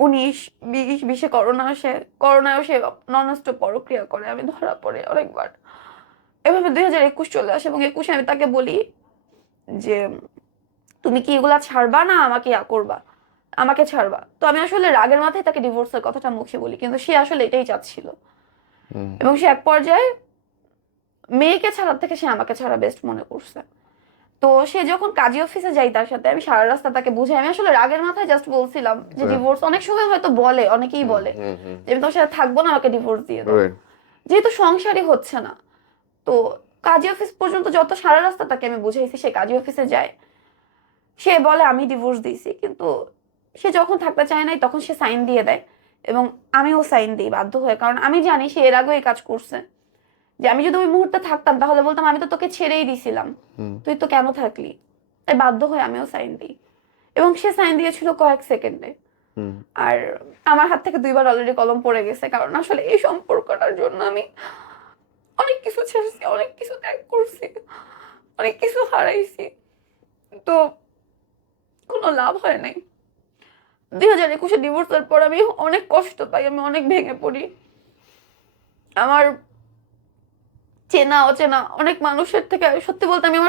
19-20 করোনায়ও সে nonstop পরক্রিয়া করে, আমি ধরা পড়ে অনেকবার। এভাবে 2021 চলে আসে এবং 21 আমি তাকে বলি যে তুমি কি এগুলা ছাড়বা না আমাকে করবা, আমাকে ছাড়বা। তো আমি আসলে রাগের মাথায় তাকে ডিভোর্সের কথাটা মুখে বলি, কিন্তু সে আসলে এটাই চাচ্ছিল। হুম। এবং সে এক পর্যায়ে মেয়েকে ছাড়ার থেকে সে আমাকে ছাড়া বেস্ট মনে করছে। তো সে যখন কাজী অফিসে যাই তার সাথে, আমি সারা রাস্তা তাকে বুঝাই, আমি আসলে রাগের মাথায় জাস্ট বলছিলাম যে Right. ডিভোর্স অনেক সময় হয়তো বলে, অনেকেই হুম বলে হুম হুম। যে আমি তোমার সাথে থাকবো না, আমাকে ডিভোর্স দিয়ে দাও, Right. যেহেতু সংসারই হচ্ছে না। তো কাজী অফিস পর্যন্ত যত সারা রাস্তা তাকে আমি বুঝাইছি, সে কাজী অফিসে যায়, সে বলে আমি ডিভোর্স দিয়েছি, কিন্তু সে যখন থাকতে চায় নাই তখন সে সাইন দিয়ে দেয় এবং আমিও সাইন দিই বাধ্য হয়ে, কারণ আমি জানি সে এর আগেও এই কাজ করছে। যে আমি যদি ওই মুহূর্তে থাকতাম তাহলে বলতাম আমি তো তোকে ছেড়েই দিছিলাম, হুম তুই তো কেন থাকলি। তাই বাধ্য হয়ে আমিও সাইন দিই এবং সে সাইন দিয়েছিল কয়েক সেকেন্ডে। হুম। আর আমার হাত থেকে 2বার অলরেডি কলম পড়ে গেছে, কারণ আসলে এই সম্পর্কটার জন্য আমি অনেক কিছু ছেড়েছি, অনেক কিছু ত্যাগ করছি, অনেক কিছু হারাইছি, তো কোনো লাভ হয় নাই। 2021 ডিভোর্সের পর আমি অনেক কষ্ট পাই, আমি অনেক ভেঙে পড়ি। আমার চেনা অচেনা অনেক মানুষের থেকে, সত্যি বলতে আমি আমার